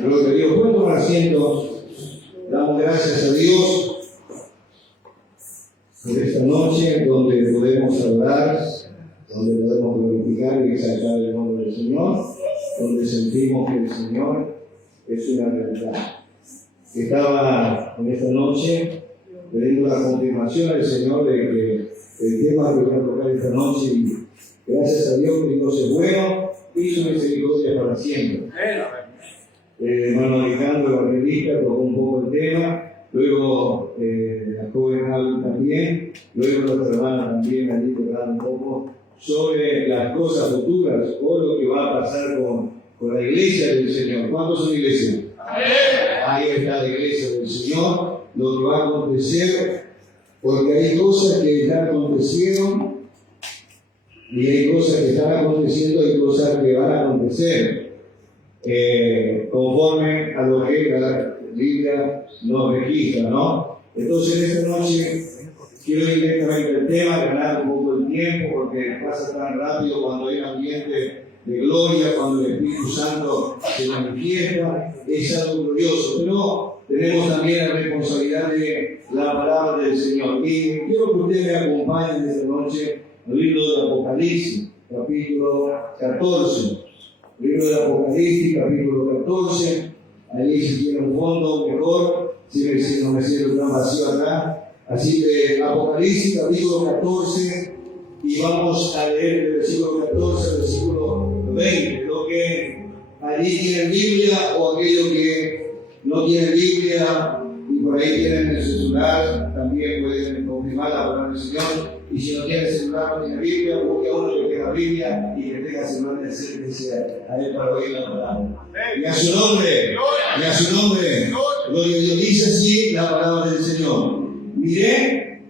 Gloria a Dios. Pueden tomar asiento. Damos gracias a Dios por esta noche donde podemos hablar, donde podemos glorificar y exaltar el nombre del Señor, donde sentimos que el Señor es una realidad. Estaba en esta noche pidiendo la confirmación al Señor de que el tema que voy a tocar esta noche, y gracias a Dios que Dios es bueno y su misericordia para siempre. Hermano Alejandro, el evangelista, tocó un poco el tema, luego la joven Aldo también, luego los hermanos también allí tocaron un poco sobre las cosas futuras o lo que va a pasar con la iglesia del Señor. ¿Cuántos son iglesias? Ahí está la iglesia del Señor, lo que va a acontecer, porque hay cosas que ya acontecieron y hay cosas que están aconteciendo y cosas que van a acontecer. Conforme a lo que la Biblia nos registra, ¿no? Entonces, esta noche quiero ir directamente al tema, ganar un poco el tiempo, porque pasa tan rápido cuando hay un ambiente de gloria, cuando el Espíritu Santo se manifiesta, es algo glorioso. Pero tenemos también la responsabilidad de la palabra del Señor. Y quiero que ustedes me acompañen esta noche al libro de Apocalipsis, capítulo 14. Libro de Apocalipsis, capítulo 14. Ahí si tiene un fondo mejor, si no me siento tan vacío acá. Así que Apocalipsis, capítulo 14, y vamos a leer el versículo 14 al versículo 20. Lo que allí tienen Biblia o aquellos que no tienen Biblia y por ahí tienen el celular, también pueden confirmar la palabra del Señor. Y si no tiene celular, no tiene Biblia, busque a uno que tenga Biblia y que tenga celular de acérquese a él para oír la palabra. Y a su nombre, y a su nombre, gloria a Dios. Dice así la palabra del Señor. Miré,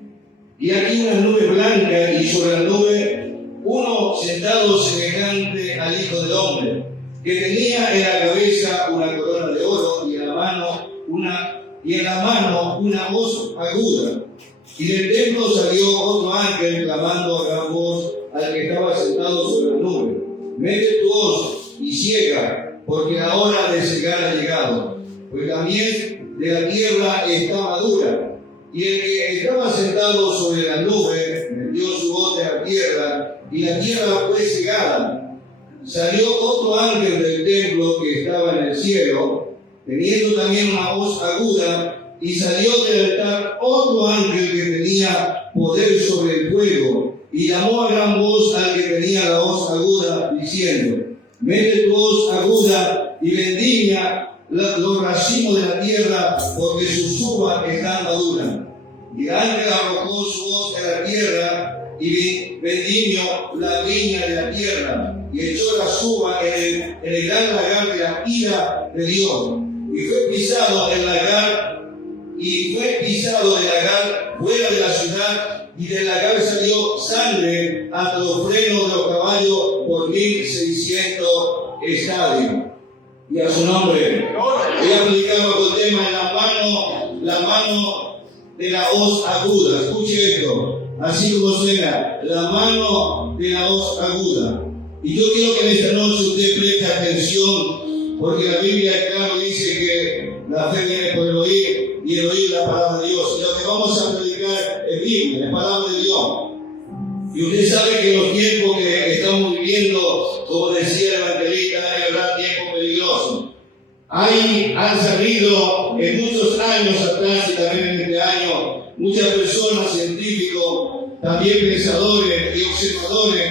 y aquí una nube blanca, y sobre la nube uno sentado semejante al Hijo del Hombre, que tenía en la cabeza una corona de oro y en la mano una voz aguda. Y del templo salió otro ángel clamando a gran voz al que estaba sentado sobre la nube: mete tu hoz y ciega, porque la hora de cegar ha llegado, pues la miel de la tierra está madura. Y el que estaba sentado sobre la nube metió su hoz en la tierra, y la tierra fue cegada. Salió otro ángel del templo que estaba en el cielo, teniendo también una voz aguda, y salió del altar otro ángel que tenía poder sobre el fuego, y llamó a gran voz al que tenía la voz aguda, diciendo: mete tu voz aguda y vendimia los racimos de la tierra, porque sus uvas están maduras. Y el ángel arrojó su voz en la tierra, y vendimió la viña de la tierra, y echó las uvas en el gran lagar de la ira de Dios. Y fue pisado el lagar fuera de la ciudad, y del lagar salió sangre hasta los frenos de los caballos por 1600 estadios. Y a su nombre. Hoy aplicamos el tema en la mano de la hoz aguda. Escuche esto, así como suena, la mano de la hoz aguda. Y yo quiero que en esta noche usted preste atención, porque la Biblia, claro, dice que la fe viene por el oír, y el oír la palabra de Dios. Y lo que vamos a predicar es Biblia, la palabra de Dios. Y usted sabe que los tiempos que estamos viviendo, como decía el evangelista, es verdad, tiempos peligrosos. Han salido en muchos años atrás y también en este año muchas personas, científicos, también pensadores y observadores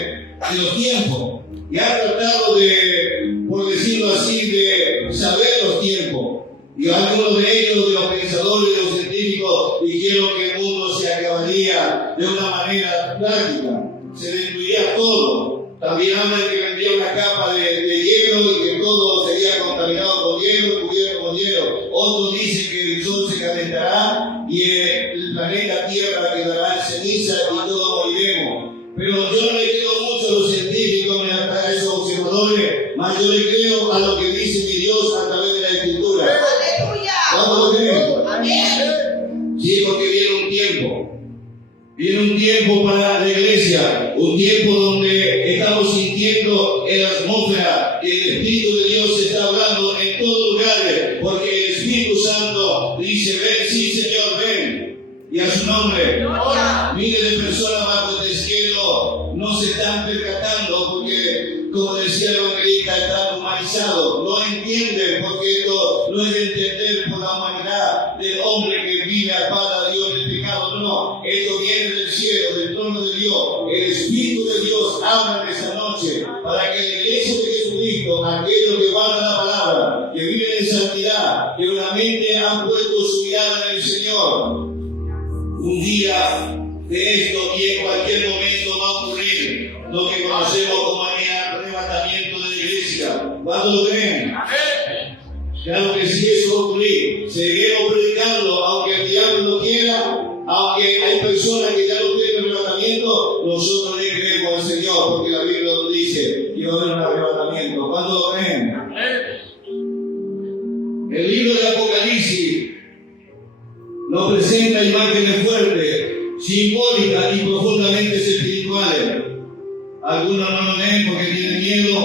de los tiempos, y han tratado de, por decirlo así, de saber los tiempos. Y algunos de ellos, de los pensadores y de los científicos, dijeron que el mundo se acabaría de una manera práctica, se destruiría todo. También hablan que vendría una capa de hielo y que todo sería contaminado con hielo, cubierto con hielo. Otros dicen que el sol se calentará y el planeta Tierra quedará en ceniza y todos moriremos. Pero yo no le creo mucho a los científicos ni a esos observadores, más yo le creo a lo que dice mi Dios a través de la Escritura. ¿Cuánto lo creen? Amén. Sí, porque viene un tiempo. Viene un tiempo para la iglesia, un tiempo donde estamos sintiendo en la atmósfera que el Espíritu de Dios está hablando en todos lugares, porque el Espíritu Santo dice, ven, sí Señor, ven, y a su nombre. Miles de personas bajo el cielo no se están percatando porque, como decía el evangelista, están humanizados, no entienden, porque esto no es de entender por la humanidad del hombre que vive aparte a Dios del pecado, no, esto viene del cielo, del trono de Dios. El Espíritu de Dios habla en esta noche para que la iglesia de Jesucristo, aquellos que guardan la palabra, que viven en santidad, que realmente han puesto su mirada en el Señor, un día de esto y en cualquier momento va a ocurrir lo que conocemos como el arrebatamiento de la iglesia. ¿Cuántos lo creen? Claro que sí, eso va a ocurrir. Seguiremos predicando, aunque el diablo no quiera, aunque hay personas que ya no tienen el arrebatamiento, nosotros le creemos al Señor, porque la Biblia nos dice que va a haber un arrebatamiento. ¿Cuántos lo creen? El libro del Apocalipsis nos presenta imágenes fuertes, simbólicas y profundamente espirituales. Algunos no lo leen porque tienen miedo,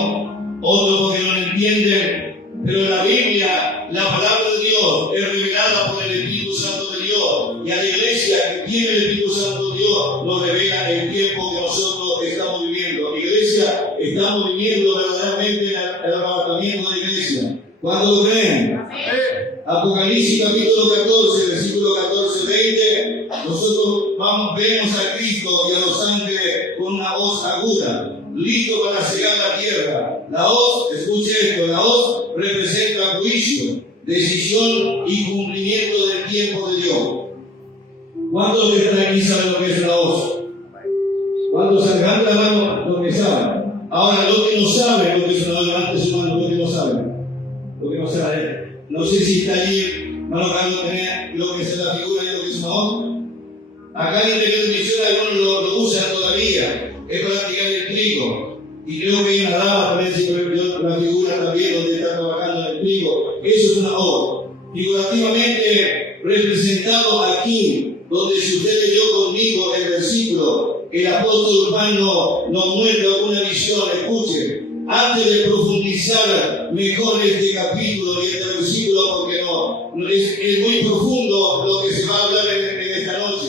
otros porque no lo entienden, pero en la Biblia, la palabra de Dios es revelada por el Espíritu Santo de Dios, y a la iglesia que tiene el Espíritu Santo de Dios nos revela el tiempo que nosotros estamos viviendo. Iglesia, estamos viviendo verdaderamente el arrebatamiento de la iglesia. ¿Cuándo lo creen? Apocalipsis capítulo 14, versículo 14-20, nosotros vemos a Cristo y a los ángeles con una hoz aguda, listo para cegar la tierra. La hoz, escuche esto, la hoz representa juicio, decisión y cumplimiento del tiempo de Dios. ¿Cuántos que están aquí saben lo que es una hoz? ¿Cuántos se levantan la mano lo que saben? Ahora, los que no saben lo que es una hoz, levanten su mano, los que no saben. Lo que no saben. No sé si está allí, hermano Carlos, tenía lo que es la figura y lo que es una hoz. Acá en el interior de Misión algunos lo usan todavía, es para practicar el trigo. Y creo que hay una dama también, si la figura también donde está trabajando en el trigo. Eso es una hoz. Figurativamente representado aquí, donde si usted leyó conmigo el versículo, el apóstol Juan nos muestra una visión, escuche. Antes de profundizar mejor este capítulo y este versículo, porque es muy profundo lo que se va a hablar en esta noche.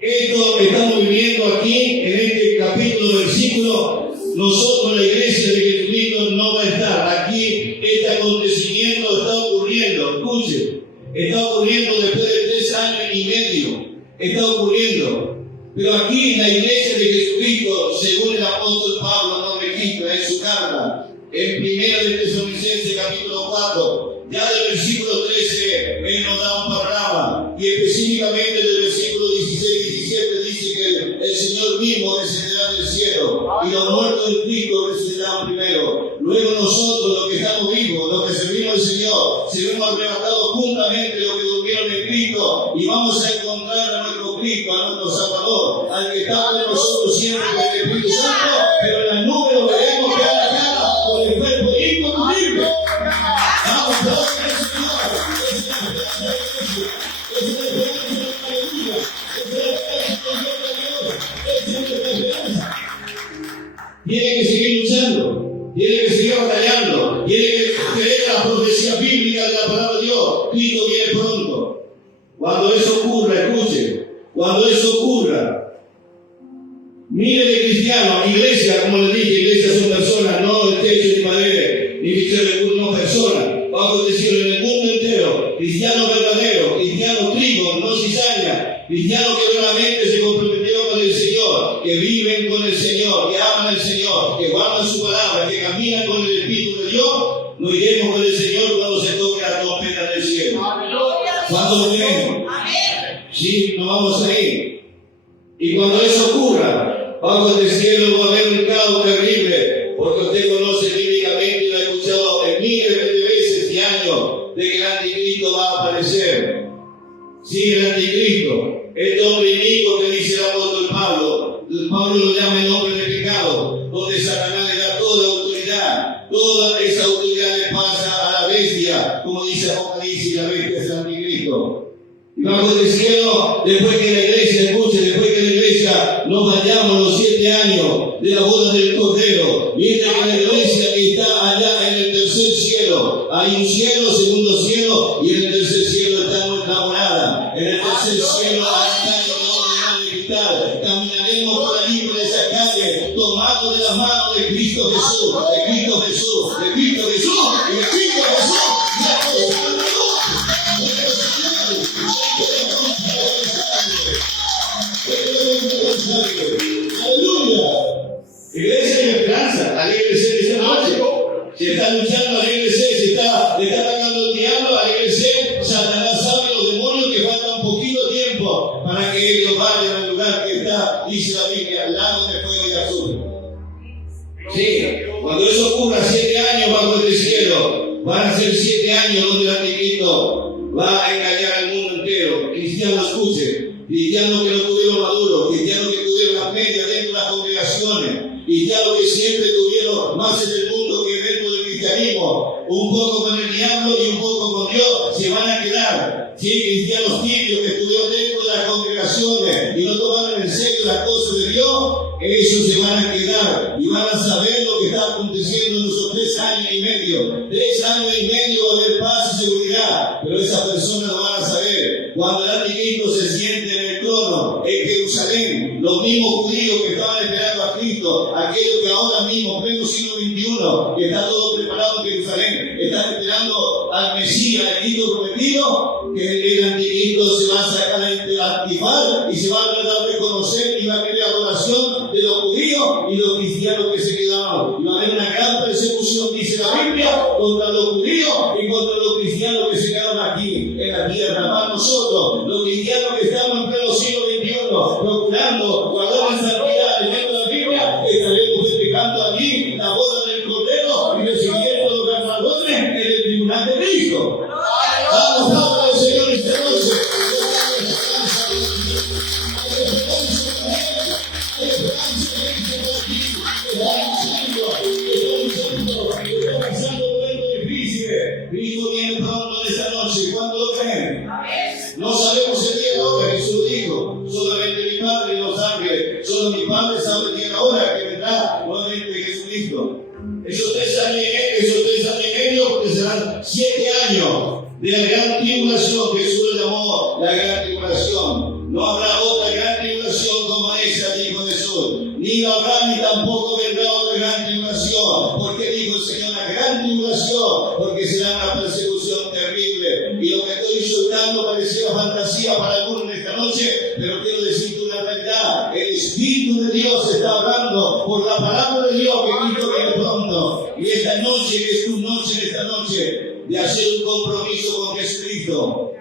Esto que estamos viviendo aquí, en este capítulo, versículo, nosotros, la iglesia de Jesucristo, no va a estar. Aquí este acontecimiento está ocurriendo, escuche, está ocurriendo después de 3 años y medio, está ocurriendo. Pero aquí la iglesia de Jesucristo, según el apóstol Pablo nos registra en su carta, en 1 de Tesalonicenses capítulo 4, ya del versículo 13, él nos da un panorama, y específicamente del versículo 16-17 dice que el Señor mismo descenderá del cielo, y los muertos en Cristo resucitarán primero. Luego nosotros, los que estamos vivos, los que servimos al Señor, seremos arrebatados juntamente los que durmieron en Cristo, y vamos a encontrar a nuestro Cristo, a nuestro Salvador, al que está con nosotros siempre con el Espíritu Santo, pero en la nube lo veremos cara a cara con el cuerpo incorruptible. Vamos, todos con el Señor. Es una esperanza de aleluya. Es una esperanza de Dios. Tiene que seguir luchando, tiene que seguir batallando, tiene que creer la profecía bíblica de la palabra de Dios. Cristo viene pronto. Cuando eso ocurra, escuche, cuando eso ocurra, mire de cristiano, iglesia, como les dije, iglesias son personas, no el techo ni paredes, ni ficheros de culto, no personas. Vamos a decirlo en el mundo entero, cristiano verdadero, cristiano trigo, no cizaña, cristianos que realmente se comprometieron con el Señor, que viven con el Señor, que aman al Señor, que guardan su palabra, que caminan con el Espíritu de Dios. Nos iremos con el Señor cuando se toque la trompeta del cielo. ¿Cuántos lo creen? Sí, nos vamos a ir. Y cuando eso ocurra, bajo el cielo va a haber un caos terrible, porque usted conoce bíblicamente y lo ha escuchado en miles de veces y años, de que el anticristo va a aparecer. Sí, el anticristo, este hombre inicuo que dice el apóstol Pablo lo llama el hombre de pecado, donde Satanás le da toda autoridad, toda esa autoridad le pasa a la bestia, como dice Apocalipsis, la bestia es el anticristo. Y bajo el cielo, después que la iglesia, escuche, después que la iglesia nos vayamos los 7 años de la boda del Cordero, mientras que la iglesia está allá en el tercer cielo, hay un cielo, segundo cielo, y en el tercer cielo está nuestra morada. En el tercer cielo está el de cristal. Caminaremos por allí, por esa calle, tomados de las manos de Cristo Jesús, de Cristo Jesús, de Cristo Jesús, y de Cristo Jesús. ¡Aleluya! Iglesia de esperanza, alégrese esta noche. Si está luchando, alégrese. Si está atacando el diablo, alégrese. Satanás sabe los demonios que falta un poquito tiempo para que ellos vayan al lugar que está, dice la Biblia, al lado de fuego y azul. Sí, cuando eso ocurra, 7 años bajo el cielo, van a ser 7 años donde el anticristo va a engañar al mundo entero. Cristianos, escuchen, cristianos que no tuvieron maduros, cristianos que tuvieron las medias dentro de las congregaciones, cristianos que siempre tuvieron más en el mundo que dentro del cristianismo, un poco con el diablo y un poco con Dios, se van a quedar. Sí, cristianos tibios que estuvieron dentro de las congregaciones y no tomaron en serio las cosas de Dios, ellos se van a quedar y van a saber lo que está aconteciendo en esos 3 años y medio. 3 años y medio va a haber paz y seguridad, pero esas personas lo van a saber cuando el anticristo se siente en el trono en Jerusalén. Los mismos judíos que estaban esperando a Cristo, aquellos que ahora mismo, pleno siglo XXI, que está todo preparado en Jerusalén, están esperando al Mesías, al Cristo prometido, que el anticristo se va a sacar a activar y se va a tratar de conocer y va a querer adoración de los judíos y los cristianos que se quedaron. Y va a haber una gran persecución, dice la Biblia, contra los judíos y contra los cristianos que se quedaron aquí en la tierra. Para nosotros, los cristianos que estamos en pleno siglo XXI, procurando guardar la santidad leyendo la Biblia, estaremos festejando allí la boda del Cordero y recibiendo los galardones en el tribunal de Cristo. Vamos a al Señor esta noche. Cristo viene pronto en esta noche. ¿Cuándo lo creen? No sabemos el día y la hora, Jesús dijo. Solamente mi Padre y los ángeles. Solo mi Padre sabe el día y la hora que vendrá nuevamente Jesucristo. Esos 3 años y medio, porque serán 7 años de la gran tribulación. Jesús lo llamó la gran tribulación. No habrá otra gran tribulación como esa, dijo Jesús. Ni lo habrá, ni tampoco vendrá otra gran tribulación. Porque dijo el Señor, la gran tribulación, porque será una persecución terrible. Y lo que estoy soltando parecía fantasía para algunos en esta noche, pero quiero decirte una realidad. El Espíritu de Dios está hablando por la palabra de Dios que Cristo viene pronto. Y esta noche, que es tu noche, esta noche, de hacer un compromiso con Jesucristo.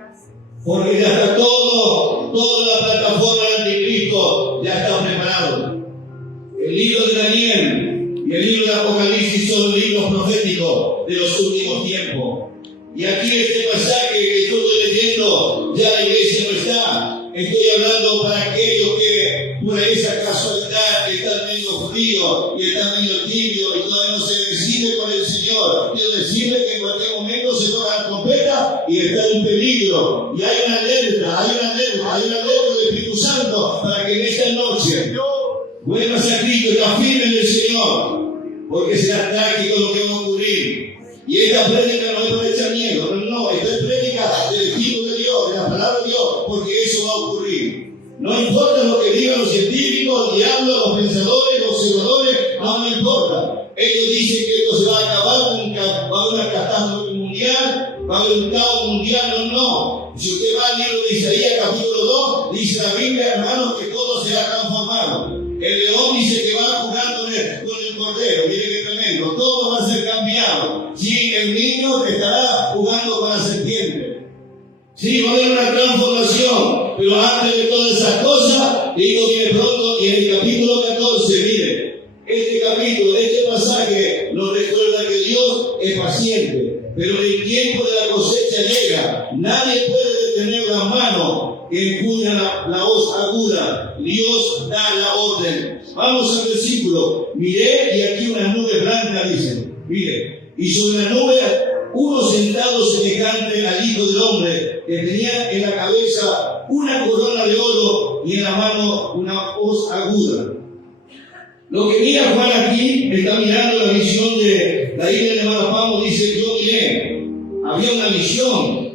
Porque ya está toda la plataforma del anticristo ya está preparado. El libro de Daniel y el libro de Apocalipsis son libros proféticos de los últimos tiempos. Y aquí este pasaje que estoy leyendo, ya la iglesia no está. Estoy hablando para aquellos que por esa casualidad están medio fríos y están medio tibios y todavía no se decide con el Señor. Quiero decirle que en cualquier momento se toca la trompeta y está en peligro. Y hay una alerta del Espíritu Santo para que en esta noche vuelvas a Cristo y confíe en el Señor, porque será trágico lo que va a ocurrir. Y esta prédica no es para echar miedo, no, esta es prédica del Espíritu de Dios, de la palabra de Dios, porque eso va a ocurrir. No importa lo que digan los científicos, el diablo, los pensadores, los observadores, no importa. Ellos dicen que esto se va a acabar, va a haber una catástrofe mundial, va a haber un caos mundial, no. Si usted va al libro de Isaías, capítulo 2, dice la Biblia, hermanos, que todo será transformado. El león dice que va jugando con el cordero, mire qué tremendo, todo va a ser cambiado. Sí, el niño estará jugando con la serpiente. Sí, va a haber una transformación, pero antes de todas esas cosas, digo viene pronto, y en el capítulo 14, mire, este capítulo, este pasaje nos recuerda que Dios es paciente, pero el tiempo de la cosecha llega. Nadie puede detener la mano que empuña la hoz aguda. Dios da la orden. Vamos al versículo. Miré y aquí unas nubes blancas, dicen. Mire, y sobre la nube uno sentado semejante al Hijo del Hombre, que tenía en la cabeza una corona de oro y en la mano una hoz aguda. Lo que mira Juan aquí, está mirando la visión de la isla de Marapamo, dice, yo miré, había una visión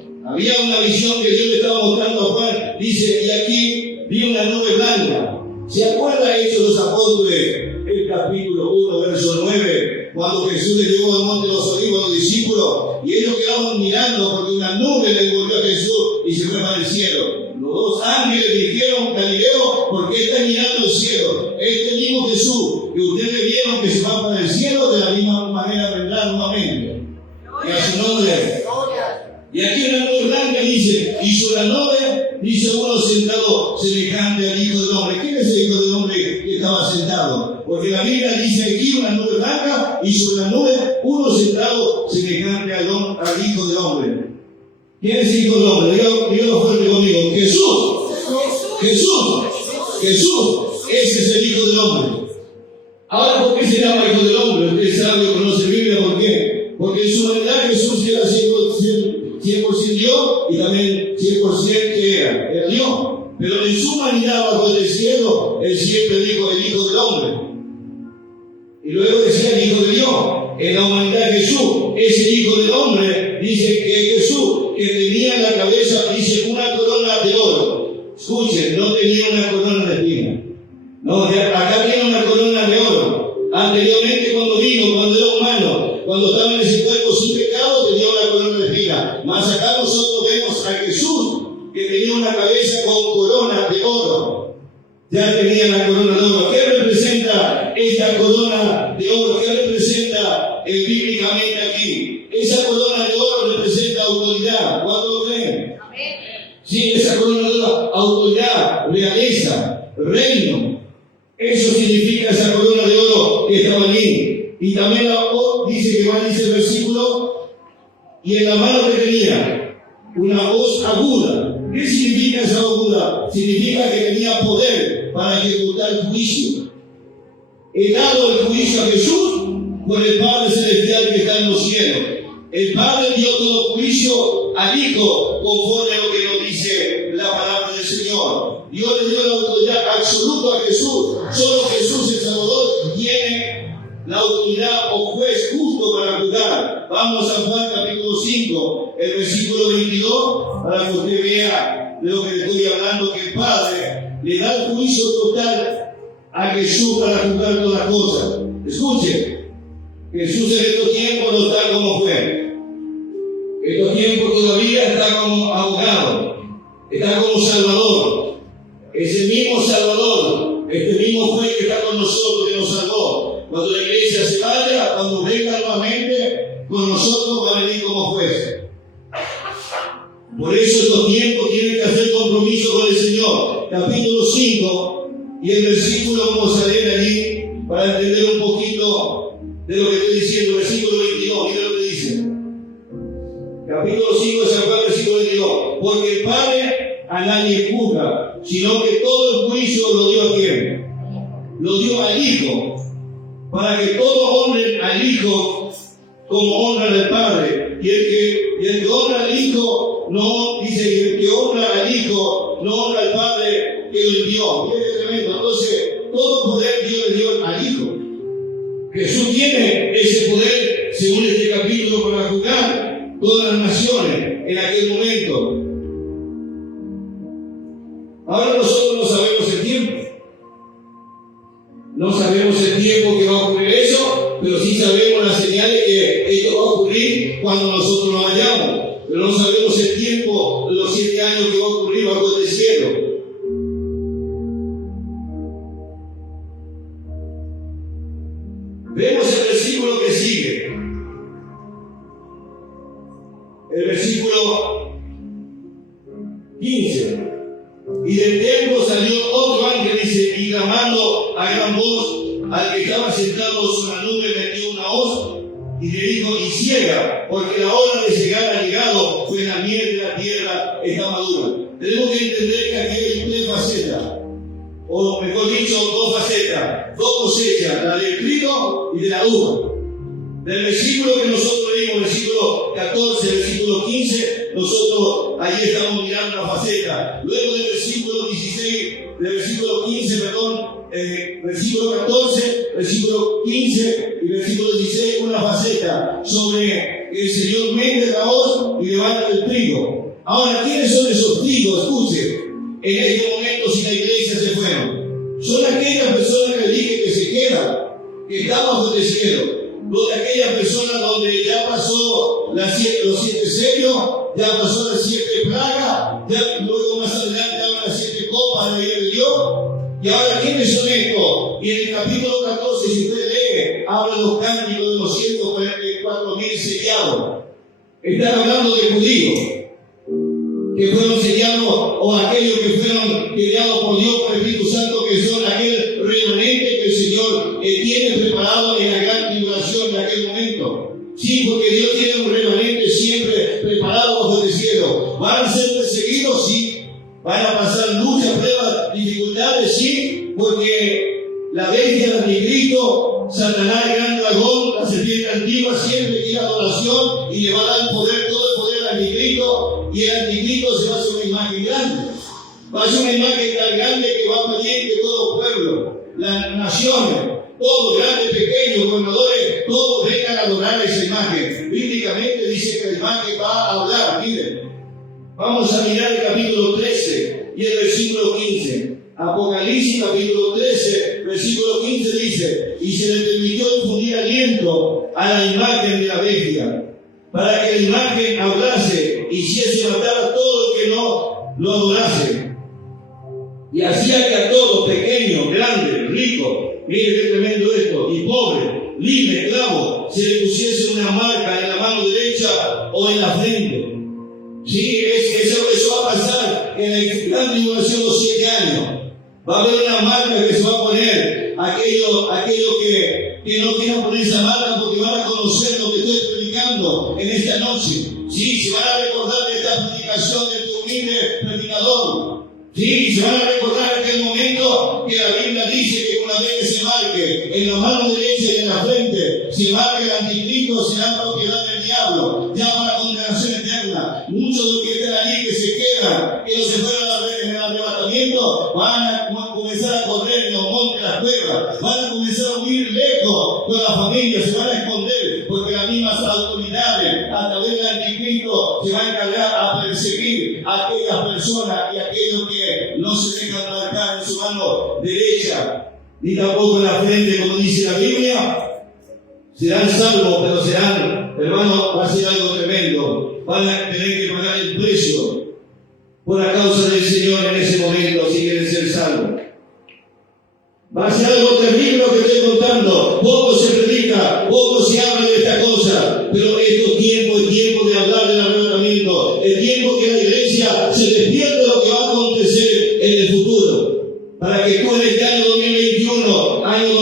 que Dios le estaba mostrando a Juan, dice, y aquí vi una nube blanca. ¿Se acuerda Hechos de los Apóstoles, el capítulo 1, verso 9, cuando Jesús le llevó al monte de los Olivos a los discípulos, y ellos quedaban mirando porque una nube le envolvió a Jesús y se fue para el cielo? Los dos ángeles dijeron, Galileo, ¿por qué está mirando el cielo? Este mismo Jesús que ustedes vieron que se va para el cielo, de la misma manera vendrá nuevamente. Y a su nombre. Y aquí en la nube blanca dice, y sobre la nube dice uno sentado semejante al Hijo del Hombre. ¿Quién es el Hijo del Hombre que estaba sentado? Porque la Biblia dice aquí una nube blanca y sobre la nube uno sentado semejante al Hijo del Hombre. ¿Quién es el Hijo del Hombre? Dígalo fuerte conmigo. Jesús. Ese es el Hijo del Hombre. Ahora, ¿por qué se llama Hijo del Hombre? Usted sabe o conoce Biblia, ¿por qué? Porque en su humanidad Jesús era 100% Dios y también 100% que era Dios. Pero en su humanidad bajo el cielo, él siempre dijo el Hijo del Hombre. Y luego decía el Hijo de Dios. En la humanidad Jesús es el Hijo del Hombre. Dice que Jesús, que tenía en la cabeza, dice, una corona de oro. Escuchen, no tenía una corona de espina. No, acá tiene una corona de oro. Anteriormente cuando era humano, cuando estaba en ese cuerpo sin pecado, tenía una corona de espina. Mas acá nosotros vemos a Jesús, que tenía una cabeza con corona de oro. Ya tenía la corona de oro. ¿Qué representa esta corona de oro? ¿Qué representa bíblicamente aquí? Esa corona de oro representa autoridad. ¿Cuánto lo creen? Sí, esa corona de oro, autoridad, realeza, reino. Eso significa esa corona de oro que estaba allí. Y también dice el versículo, y en la mano que tenía una hoz aguda. ¿Qué significa esa aguda? Significa que tenía poder para ejecutar el juicio. He dado el juicio a Jesús por el Padre Celestial que está en los cielos. El Padre dio todo juicio al Hijo, conforme a lo que nos dice la palabra del Señor. Dios le dio la autoridad absoluta a Jesús. Solo Jesús, el Salvador, tiene la autoridad o juez justo para juzgar. Vamos a Juan capítulo 5, el versículo 22, para que usted vea de lo que le estoy hablando, que el Padre le da el juicio total a Jesús para juzgar todas las cosas. Escuche, Jesús en estos tiempos no está como juez. En estos tiempos todavía está como abogado, está como Salvador. Ese mismo Salvador, este mismo juez que está con nosotros, que nos salvó. Cuando la iglesia se vaya, cuando venga nuevamente, con nosotros va a venir como juez. Por eso estos tiempos tienen que hacer compromiso con el Señor. Capítulo 5 y el versículo vamos a leer allí para entender un poquito de lo que estoy diciendo. Versículo 22, mira lo que dice. Capítulo 5 de San Juan, versículo 22. Porque el Padre a nadie juzga, sino que todo el juicio lo dio a quién? Lo dio al Hijo, para que todos honren al Hijo como honran al Padre. Y el que honra al Hijo, no, dice, y el que honra al Hijo, no honra al Padre que lo envió. Mira qué tremendo. Entonces, todo poder Dios le dio al Hijo. Jesús tiene ese poder, según este capítulo, para juzgar todas las naciones en aquel momento. Ahora nosotros no sabemos el tiempo. No sabemos el tiempo que va a ocurrir eso, pero sí sabemos las señales que esto va a ocurrir cuando nosotros nos vayamos. Pero no sabemos el tiempo, los 7 años que va a ocurrir bajo el cielo. Vemos el versículo que sigue. El versículo 15. Y del templo salió otro ángel, dice, y clamando a gran voz al que estaba sentado sobre la nube, metió una hoz y le dijo, y ciega, porque la hora de cegar ha llegado, pues la miel de la tierra está madura. Tenemos que entender que aquí hay 3 facetas, o mejor dicho, 2 facetas, 2 cosechas, la del trigo y de la uva. Del versículo que nosotros leímos, versículo 14, versículo 15, nosotros Ahí estamos mirando la faceta. Luego del versículo 16, del versículo 15, versículo 14, versículo 15 y versículo 16, una faceta sobre el Señor mete la hoz y levanta el trigo. Ahora, ¿quiénes son esos trigos? Escuche, en este momento si la iglesia se fueron. Son aquellas personas que dije que se quedan, que están bajo el cielo. Donde aquellas personas donde ya pasó los 7 sellos, ya pasó las 7 plagas, ya luego más adelante hablan las 7 copas de la ira de Dios. Y ahora, ¿quiénes son estos? Y en el capítulo 14, si usted lee, habla de los cánticos de los 144.000 sellados. Están hablando de judíos que fueron sellados, o aquellos que fueron sellados por Dios, por el Espíritu Santo, que son aquel remanente que el Señor tiene preparado en la gran tribulación en aquel momento. Sí, porque Dios tiene un remanente siempre preparado bajo el cielo. ¿Van a ser perseguidos? Sí. ¿Van a pasar luchas, pruebas, dificultades? Sí, porque la bestia del anticristo, Satanás, el gran dragón, la serpiente antigua, siempre quiere adoración y le va a dar todo el poder al anticristo, y el anticristo se va a hacer una imagen grande. Va a ser una imagen tan grande que va a pedir que todo pueblo, las naciones, todos, grandes, pequeños, gobernadores, todos vengan a adorar esa imagen. Bíblicamente dice que la imagen va a hablar. Miren, vamos a mirar el capítulo 13 y el versículo 15. Apocalipsis capítulo 13, versículo 15 dice: y se le permitió infundir aliento a la imagen de la bestia, para que la imagen hablase y hiciese matar a todo el que no lo adorase. Y hacía que a todos, pequeños, grandes, ricos, mire qué tremendo esto, y pobres, libre, esclavo, se le pusiese una marca en la mano derecha o en la frente. Sí, eso va a pasar en la gran tribulación de los 7 años. Va a haber una marca que se va a poner, aquellos que no quieran poner esa marca porque van a conocer lo que estoy predicando en esta noche. Sí, se van a recordar de esta predicación de este humilde predicador. Sí, se van a recordar aquel momento que la Biblia dice que una vez que se marque en la mano derecha y en la frente, se marque el anticristo, será propiedad del diablo, ya para condenación eterna. Muchos de los que están allí, que se quedan, que no se fueron en el arrebatamiento, van a comenzar a correr en los montes, las cuevas, van a comenzar a huir lejos con la familia, se van a esconder, porque las mismas autoridades, a través del anticristo, se van a encargar a perseguir a aquellas personas y a aquellos que no se dejan marcar en su mano derecha, ni tampoco en la frente, como dice la Biblia. Serán salvos, pero serán, hermano, va a ser algo tremendo. Van a tener que pagar el precio por la causa del Señor en ese momento, si quieren ser salvos. Va a ser algo terrible lo que estoy contando. Poco se predica, poco se habla de esta cosa, pero estos tiempos es tiempo de hablar del arrebatamiento, es tiempo que la iglesia se despierte de lo que va a acontecer en el futuro, para que tú en este año 2021, año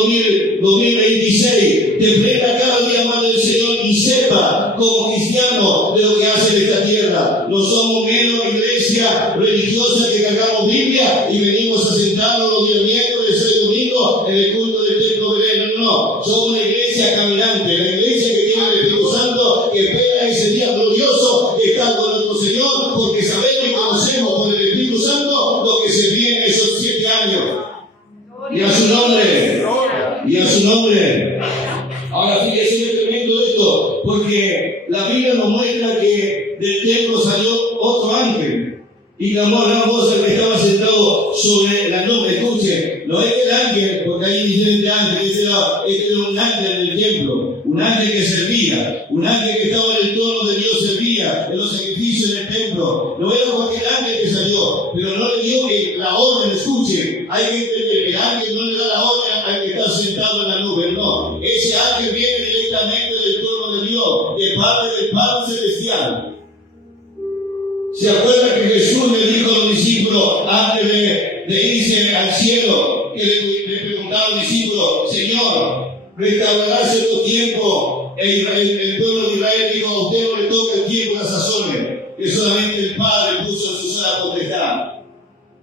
2026, te prenda cada día más del Señor y sepa como cristiano de lo que hace en esta tierra. No somos menos iglesia religiosa que cargamos Biblia y venimos a sentarnos los días miércoles y domingo en el culto del templo de Belén. No, somos una iglesia caminante, la iglesia que tiene el Espíritu Santo, que espera ese día glorioso de estar con nuestro Señor, porque sabemos y conocemos por el Espíritu Santo lo que se viene en esos 7 años. Y a su nombre, y a su nombre. Ahora fíjese es tremendo esto, porque la Biblia nos muestra que del templo salió otro ángel y clamó a gran voz al que estaba sentado sobre la nube. Escuche, no es que el ángel, porque hay diferentes ángeles, este era un ángel en el templo, un ángel que servía, un ángel que estaba en el trono de Dios, servía en los sacrificios en el templo. No era cualquier ángel que salió, pero no le dio la orden. Escuche, hay que entender que el ángel no le da la orden al que está sentado en la nube, no. Ese ángel viene directamente del trono de Dios, de parte del Padre Celestial. ¿Se acuerda que Jesús le dijo a los discípulos antes de irse al cielo, que le preguntaba a los discípulos: Señor, ¿restaurará cierto tiempo? El pueblo de Israel dijo: a usted no le toca el tiempo y las sazones, que solamente el Padre puso en su sana potestad.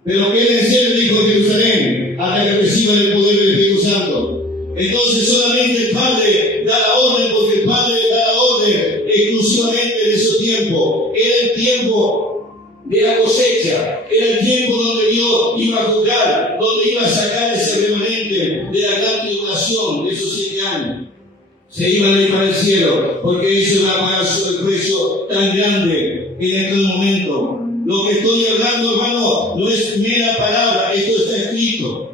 Pero que él en cielo dijo en Jerusalén, hasta que reciban el poder del Espíritu Santo. Entonces solamente el Padre da la orden, porque el Padre da la orden exclusivamente en ese tiempo. Era el tiempo de la cosecha. Era el tiempo donde Dios iba a juzgar, donde iba a sacar ese remanente de la gran tribulación de esos 7 años. Se iban a ir para el cielo, porque ellos iban a pagar el precio tan grande en aquel momento. Lo que estoy hablando, hermano, no es mera palabra, esto está escrito.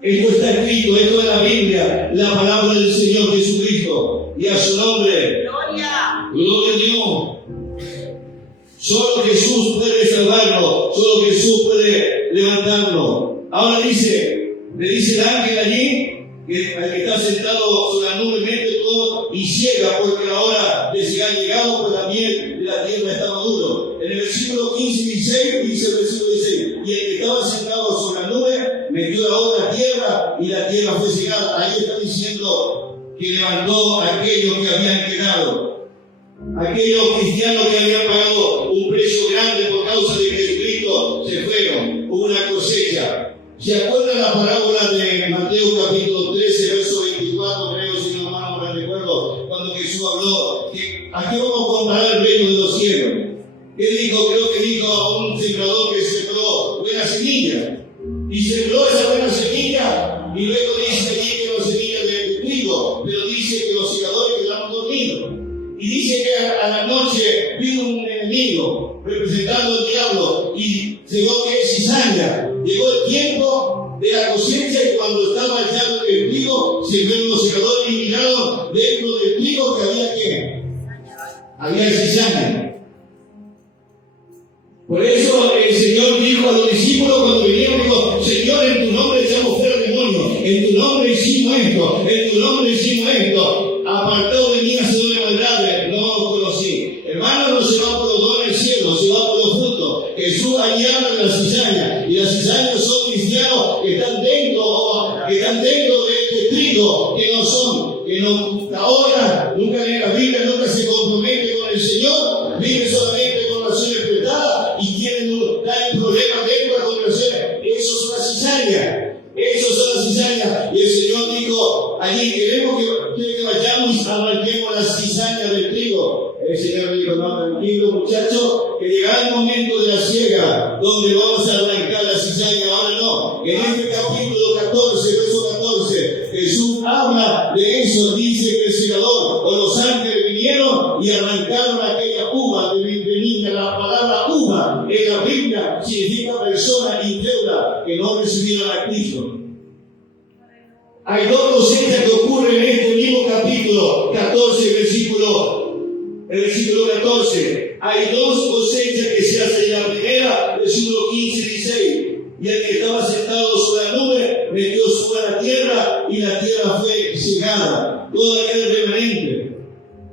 Esto está escrito, esto es la Biblia, la palabra del Señor Jesucristo. Y a su nombre, gloria a Dios. Solo Jesús puede salvarlo, solo Jesús puede levantarlo. Ahora le dice el ángel allí, que al que está sentado sobre la nube, mete todo y ciega, porque la hora de llegar ha llegado, pues la miel de la tierra está maduro. En el versículo 15 y 16, dice el versículo 16, y el que estaba sentado sobre la nube metió la hora a la tierra, y la tierra fue cegada. Ahí está diciendo que levantó a aquellos que habían quedado, aquellos cristianos que habían pagado un precio grande por causa de Jesucristo, se fueron. Hubo una cosecha. ¿Se acuerdan la parábola de Mateo capítulo 13, verso 24, creo, si no mal no recuerdo, cuando Jesús habló que ¿a qué vamos a comparar el reino de los cielos? Él dijo, creo que dijo a un sembrador que sembró buena semilla, y sembró esa buena semilla, y luego dice allí que la semilla de trigo, pero dice que los segadores quedaron dormidos, y dice que a la noche vino un enemigo representando al diablo y llegó que es cizaña. Llegó el tiempo de la cosecha, y cuando estaba echando el trigo, se vieron los segadores y miraron dentro del trigo que había ¿qué? Había cizaña. Por eso el Señor dijo a los discípulos cuando vinieron, dijo, Señor, en tu nombre echamos fuera demonios, en tu nombre hicimos esto, en tu nombre hicimos esto. Apartado de mí, hacedores de maldades, no os conocí. Hermano, no se va por los dones del cielo, se va por los frutos. Jesús allí habla de la cizaña, y las cizañas son cristianos que están dentro de este trigo, que no son, que no ahora, nunca leen la Biblia, nunca se compromete con el Señor, vive solamente con oraciones prestadas y tienen problemas dentro de la congregación. Esos son las cizañas, y el Señor dijo, allí queremos que vayamos y arranquemos las cizañas del trigo. El Señor dijo, no, tranquilo muchachos, que llegará el momento de la siega, donde vamos a arrancar la cizaña, ahora no. En este capítulo 14, verso 14, Jesús habla de eso, dice que el segador o los ángeles vinieron y arrancaron aquella uva de niña. La palabra uva en la Biblia significa persona incrédula que no recibieron a Cristo. Hay dos cosechas que ocurren en este mismo capítulo 14, el versículo 14. Hay dos cosechas que se hacen. La primera, versículo 15 y 16. Y el que estaba sentado sobre la nube metió su a la tierra, y la tierra fue cegada. Todo aquel remanente.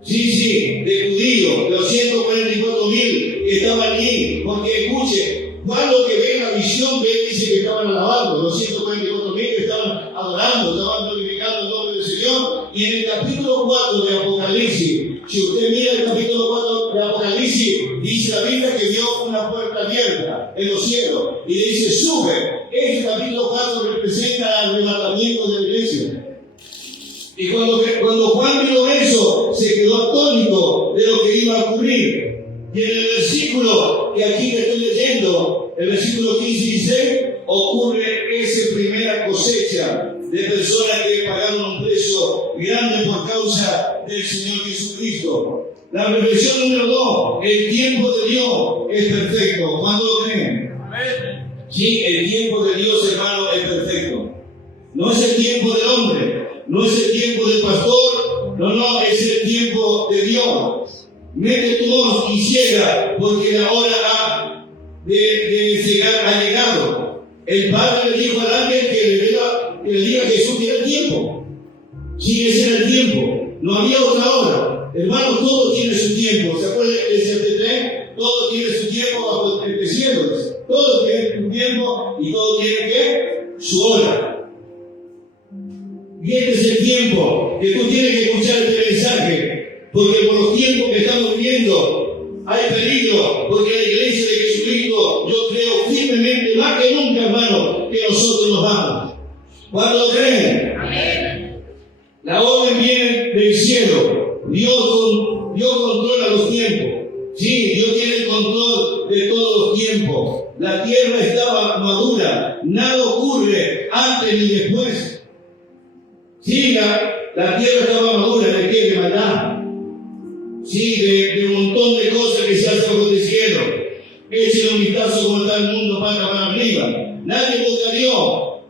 Sí, de judíos, los 144,000 que estaban allí. Porque escuche, Juan lo que ve en la visión, dice que estaban alabando, los 144,000 que estaban adorando, estaban glorificando el nombre del Señor. Y en el capítulo 4 de Apocalipsis, si usted mira el capítulo 4 de Apocalipsis, dice la Biblia que vio una puerta abierta en los cielos y le dice, sube. Este capítulo 4 representa el arrebatamiento de la iglesia. Y cuando Juan vio eso, se quedó atónito de lo que iba a ocurrir. Y en el versículo que aquí te estoy leyendo, el versículo 15 y 16, ocurre esa primera cosecha de personas que pagaron un precio grande por causa del Señor Jesucristo. La reflexión número 2, el tiempo de Dios es perfecto. ¿Cuándo lo creen? Sí, el tiempo de Dios, hermano, es perfecto. No es el tiempo del hombre, no es el tiempo del pastor, no, es el tiempo de Dios. Mete tu voz y ciega, porque la hora de cegar ha llegado. El Padre le dijo al ángel que le diga a Jesús que era el tiempo. Sí, ese era el tiempo. No había otra hora. Hermano, todo tiene su tiempo. ¿Se acuerdan del 73? Todo tiene su tiempo bajo el cielo. Todo tiene su tiempo y todo tiene ¿qué? Su hora. Y este es el tiempo que tú tienes que escuchar este mensaje. Porque por los tiempos que estamos viviendo hay peligro, porque la iglesia de Jesucristo, yo creo firmemente, más que nunca, hermano, que nosotros nos vamos. ¿Cuándo lo creen? Amén. La orden viene del cielo. Dios controla los tiempos. Sí, Dios tiene el control de todos los tiempos. La tierra estaba madura, nada ocurre antes ni después. Sí, la tierra estaba madura, ¿de qué? De maldad. Sí, de un montón de cosas que se hacen bajo el cielo. Echen un vistazo como está el mundo para arriba. Nadie busca a Dios,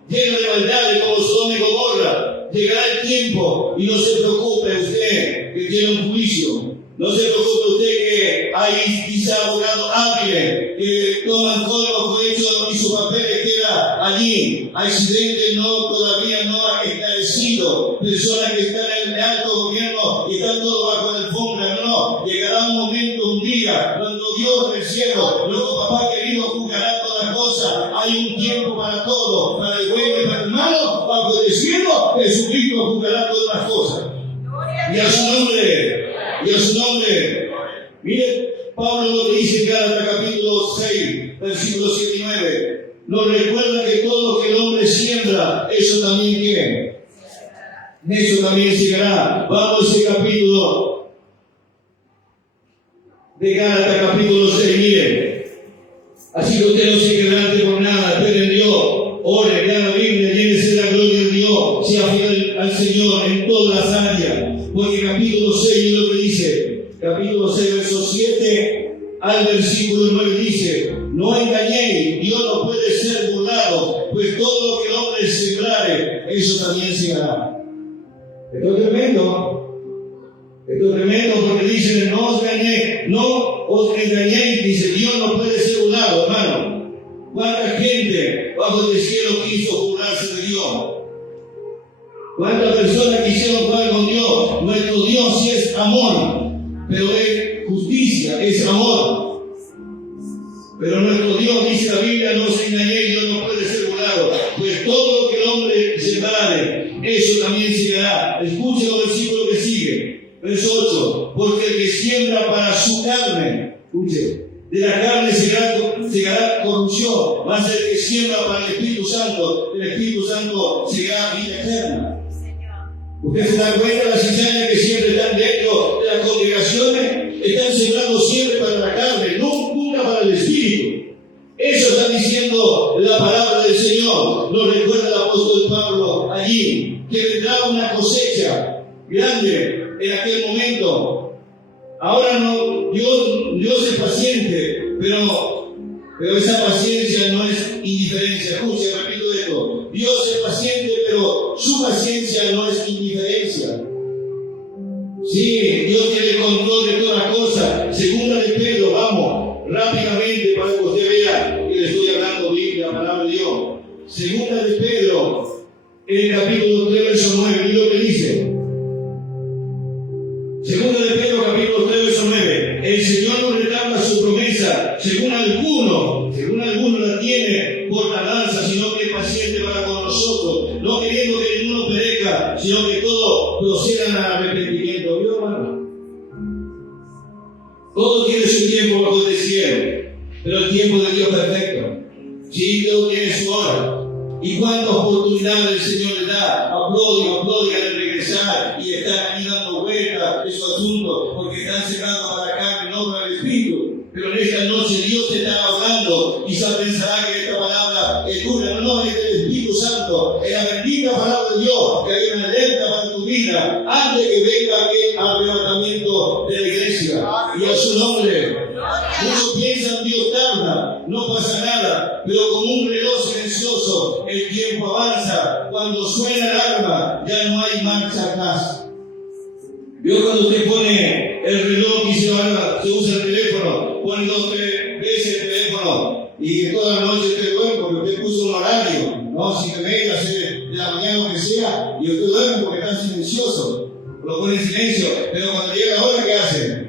lleno de maldades como Sodoma y Gomorra. Llegará el tiempo y no se preocupe usted que tiene un juicio. No se preocupe usted que hay quizá abogados hábiles que toman todo lo que hecho y sus papeles queda allí. Accidentes todavía no esclarecidos. Personas que están en el alto gobierno y están todos bajo la alfombra. No. Llegará un momento, un día, cuando Dios del cielo, luego papá querido, juzgará todas las cosas. Hay un tiempo para todo, para el bueno y para el malo. Bajo el cielo, Jesucristo juzgará todas las cosas. Y a su nombre. Y a su nombre. Mire, Pablo lo que dice en Gálatas capítulo 6, versículos 7 y 9. Nos recuerda que todo lo que el hombre siembra, eso también ¿qué? Eso también llegará. Vamos a ese capítulo de Gálatas capítulo 6, mire. Así que usted no se quebrante por nada, espere en Dios, ore, lea la Biblia, llénese de la gloria de Dios, sea fiel al Señor en todas las áreas. Porque capítulo 6 es lo que dice, capítulo 6, verso 7 al versículo 9 dice: no engañéis, Dios no puede ser burlado, pues todo lo que el hombre sembrare, eso también segará. Esto es tremendo. Esto es tremendo porque dice: no os engañéis, dice, Dios no puede ser burlado, hermano. ¿Cuánta gente bajo el cielo quiso burlarse de Dios? ¿Cuántas personas quisieron jugar con Dios? Nuestro Dios sí es amor, pero es justicia, es amor. Pero nuestro Dios, dice la Biblia, no se engañe, Dios no puede ser burlado, pues todo lo que el hombre sembrare, eso también segará. Escuchen el versículo que sigue, verso 8: porque el que siembra para su carne, escuche, de la carne segará corrupción, mas el que siembra para el Espíritu Santo segará vida eterna. Usted se da cuenta de las cizañas que siempre están dentro de las congregaciones, están sembrando siempre para la carne, nunca para el Espíritu. Eso está diciendo la palabra del Señor. Nos recuerda el apóstol Pablo allí, que vendrá una cosecha grande en aquel momento. Ahora no, Dios es paciente, pero esa paciencia no es indiferencia. Escuche, repito esto: Dios es paciente, pero su paciencia no es indiferencia. Sí, Dios tiene el control de todas las cosas. Segunda de Pedro, vamos, rápidamente para que usted vea que le estoy hablando Biblia, la palabra de Dios. Segunda de Pedro, en el capítulo 3, verso 9, mira lo que dice. Segunda de Pedro, capítulo 3, verso 9. El Señor nos reclama su promesa, según algunos la tiene por tardanza, sino que es paciente para con nosotros, no queriendo que ninguno perezca, sino que todos procedan al arrepentimiento. ¿Vio, hermano? Todo tiene su tiempo bajo el cielo, pero el tiempo de Dios es perfecto. Sí, Dios tiene su hora. ¿Y cuántas oportunidades el Señor le da? Aplaude de regresar y están aquí dando vueltas de su asunto, porque están cerrando para la carne, no para el Espíritu. Pero en esta noche Dios te está hablando, quizás pensará que esta palabra es dura. No, es el Espíritu Santo, es la bendita palabra de Dios, que hay una alerta para tu vida, antes que venga el arrebatamiento de la iglesia. Y a su nombre, muchos piensan Dios tarda, no pasa nada, pero como un reloj silencioso, el tiempo avanza. Cuando suena el alarma, ya no hay marcha atrás. Vio cuando usted pone el reloj y se usa el teléfono, pone 2 o 3 veces el teléfono y que toda la noche usted duerme porque usted puso un horario, ¿no? 5:30, 6 de la mañana, lo que sea, y usted duerme porque está silencioso, lo pone en silencio, pero cuando llega la hora, ¿qué hace?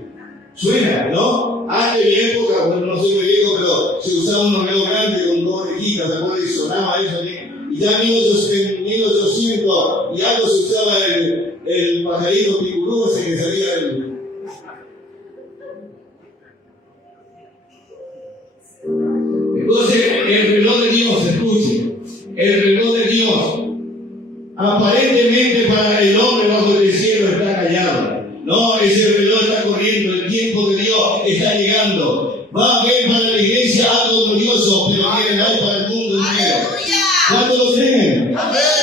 Suena, ¿no? Antes de mi época, bueno, no soy muy viejo, pero se usaba un reloj grande con 2 orejitas, ¿se acuerdan? Y sonaba eso, y ya en 1800 y algo se usaba el pajarito picurú ese que salía del... Entonces, el reloj de Dios, escuche, el reloj de Dios, aparentemente para el hombre bajo el cielo está callado. No, ese reloj está corriendo, el tiempo de Dios Dios está llegando. Va a haber para la iglesia algo glorioso, pero quieren algo para el mundo entero. ¿Cuántos lo creen?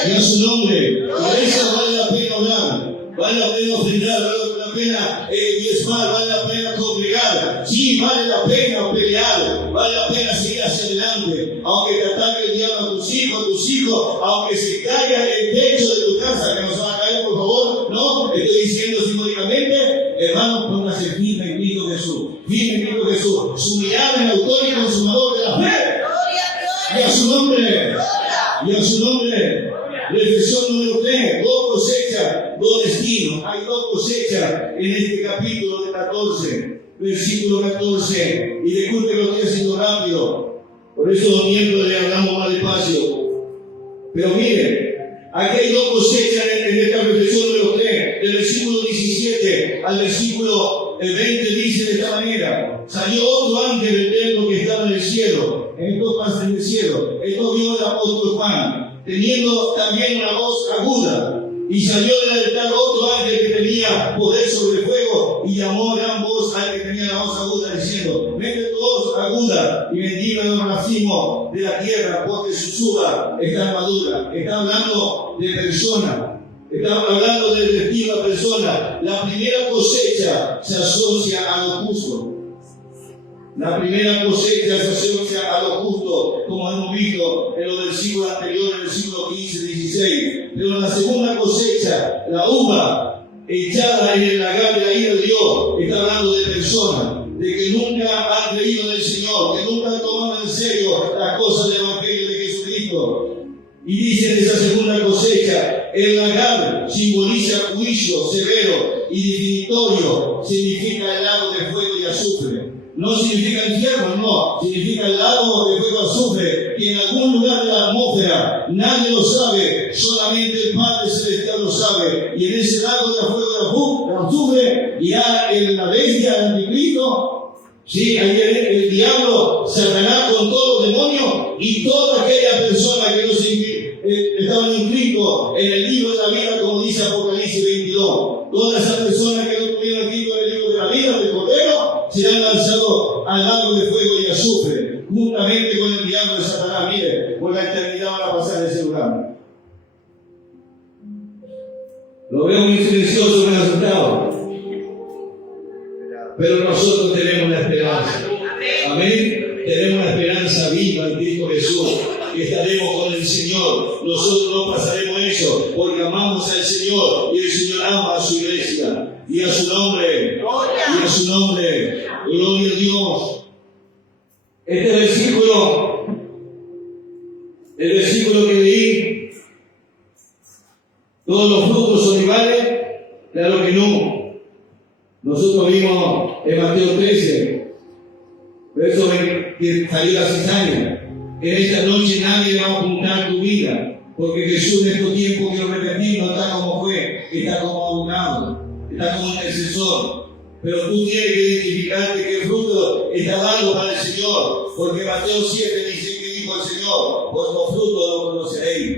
Y a su nombre. Por eso vale la pena orar, vale la pena ofrendar, vale la pena diezmar, vale la pena congregar. Sí, vale la pena pelear, vale la pena seguir hacia adelante. Aunque te ataque el diablo a tus hijos, aunque se caiga el techo de tu casa, que no se va a caer, por favor, no, estoy diciendo simbólicamente, hermanos, póngase firme en Cristo Jesús, firme en Cristo Jesús, su mirada en el autor y consumador de la fe. Y a su nombre, y a su nombre. Reflexión número 3, 2 cosechas, 2 destinos. Hay 2 cosechas en este capítulo de 14, versículo 14. Y disculpe que lo estoy haciendo rápido, por eso los miembros le hablamos más despacio. Pero miren, aquí hay 2 cosechas en esta reflexión número 3, del versículo 17 al versículo 20, dice de esta manera: salió otro ángel del templo que estaba en el cielo. En estos pasos en el cielo, esto vio el apóstol Juan, teniendo también una voz aguda, y salió del altar otro ángel que tenía poder sobre el fuego, y llamó a gran voz al que tenía la voz aguda, diciendo: mete tu voz aguda y bendiga los racimos de la tierra, porque su suba está madura. Está hablando de personas, está hablando del destino de la persona. La primera cosecha se asocia a lo justo. La primera cosecha se asocia a lo justo, como hemos visto en los versículos anteriores, en el versículo 15, 16. Pero la segunda cosecha, la uva echada en el lagar de la ira de Dios, está hablando de personas, de que nunca han creído en el Señor, que nunca han tomado en serio las cosas del Evangelio de Jesucristo. Y dice en esa segunda cosecha, el lagar simboliza juicio severo y definitorio, significa el lago de fuego y azufre. No significa infierno, no, significa el lago de fuego azufre, que en algún lugar de la atmósfera nadie lo sabe, solamente el Padre Celestial lo sabe. Y en ese lago de fuego de azufre, ya en la bestia, el anticristo, sí, ahí el diablo, Satanás con todos los demonios y toda aquella persona que no estaban inscritos en el libro de la vida, como dice Apocalipsis 22. Todas esas personas que no tuvieron inscritos en el libro de la vida del Cordero serán lanzados al lago de fuego y azufre, juntamente con el diablo de Satanás. Mire, por la eternidad van a pasar ese lugar. Lo veo muy silencioso, muy asustado. Pero nosotros tenemos la esperanza. Amén. Tenemos la esperanza viva en Cristo Jesús. Que estaremos con el Señor. Nosotros no pasaremos eso, porque amamos al Señor y el Señor ama a su iglesia. Y a su nombre, y a su nombre, gloria a Dios. Este versículo, el versículo que leí, todos los frutos son iguales, claro que no. Nosotros vimos en Mateo 13, verso 20, que salió la cizaña. En esta noche nadie va a apuntar tu vida, porque Jesús en estos tiempos que lo repetí no está como fue, está como abogado, está como intercesor. Pero tú tienes que identificarte qué fruto está dando para el Señor, porque Mateo 7 dice que dijo el Señor: por los frutos lo conoceréis.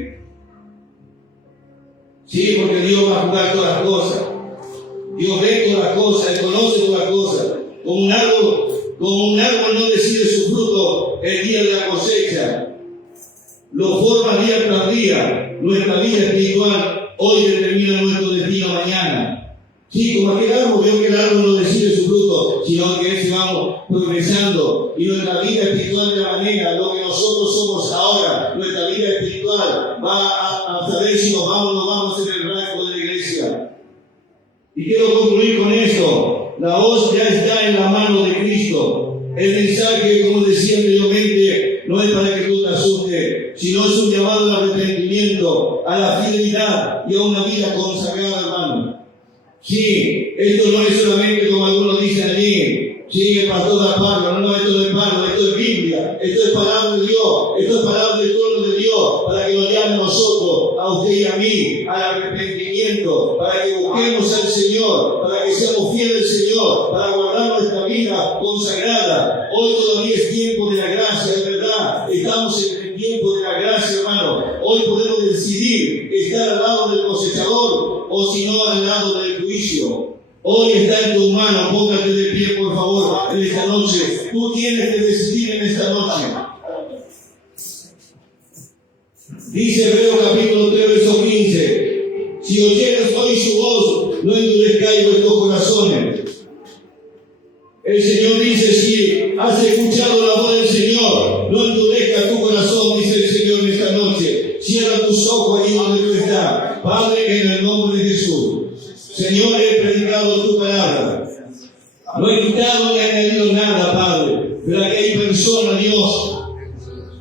Sí, porque Dios va a jugar todas las cosas. Dios ve todas las cosas, Él conoce todas las cosas. Como un árbol no decide su fruto el día de la cosecha, lo forma día tras día. Nuestra vida espiritual hoy determina nuestro destino mañana. Sí, como aquel árbol, veo que el árbol no decide su fruto, sino que es vamos progresando. Y nuestra vida espiritual de la manera, lo que nosotros somos ahora, nuestra vida espiritual va a saber si nos vamos o no vamos en el rango de la iglesia. Y quiero concluir con esto. La voz ya está en la mano de Cristo. El mensaje, como decía anteriormente, no es para que tú te asustes, sino es un llamado al arrepentimiento, a la fidelidad y a una vida consagrada, hermano. Sí, esto no es solamente como algunos dicen allí. Sí, el pastor da palabra. No, esto no es palabra, esto es Biblia, esto es palabra de Dios, esto es palabra del trono de Dios, para que nos llame a nosotros, a usted y a mí, al arrepentimiento, para que busquemos al Señor, para que seamos fieles al Señor, para guardar nuestra vida consagrada. Hoy todavía es tiempo de la gracia, de verdad. Estamos en el tiempo de la gracia, hermano. Hoy podemos decidir estar al lado del cosechador o si no al lado del juicio. Hoy está en tu mano, póngate de pie, por favor. en esta noche. Tú tienes que decidir en esta noche. Dice Hebreos capítulo 3, verso 15. Si oyeres hoy su voz, no endurezcáis vuestros corazones. El Señor dice, si has escuchado la voz del Señor, no endurezcas tu corazón, dice el Señor en esta noche. Cierra tus ojos allí donde tú estás. Padre, en el nombre de Jesús. Señor, he predicado tu palabra. No he quitado ni añadido nada, Padre. Pero aquí hay personas, Dios,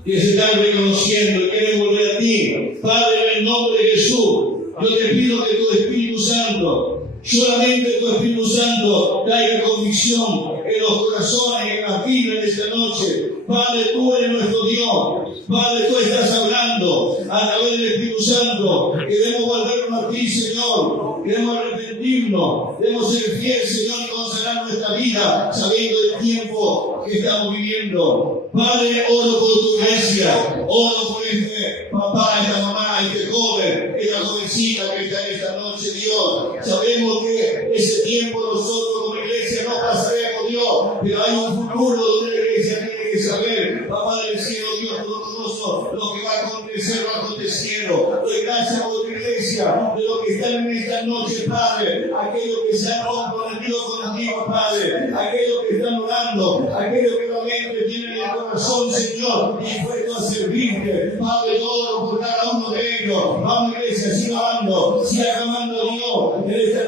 que se están reconociendo y quieren volver a ti. Padre, en el nombre de Jesús, yo te pido que tu Espíritu Santo, solamente tu Espíritu Santo, traiga convicción en los corazones, en la vida en esta noche. Padre, tú eres nuestro Dios. Padre, tú estás hablando a través del Espíritu Santo. Queremos volvernos a ti, Señor. Queremos arrepentirnos. Debemos ser fieles, Señor, y consagrar nuestra vida, sabiendo el tiempo que estamos viviendo. Padre, oro por tu iglesia. Oro por este papá, esta mamá, este joven, esta jovencita que está en esta noche, Dios. Sabemos que ese tiempo nosotros como iglesia no pasaremos, Dios, pero hay un futuro donde la iglesia tiene que saber, papá del cielo, Dios todopoderoso, lo que va a acontecer, va aconteciendo. Doy gracias por tu iglesia, de lo que están en esta noche, Padre, aquellos que se han comprometido contigo, Padre, aquellos que están orando, aquellos que realmente tienen el corazón, Señor, dispuesto a servirte. Padre, yo oro por cada uno de ellos. Vamos, iglesia, siga orando, siga clamando a Dios en esta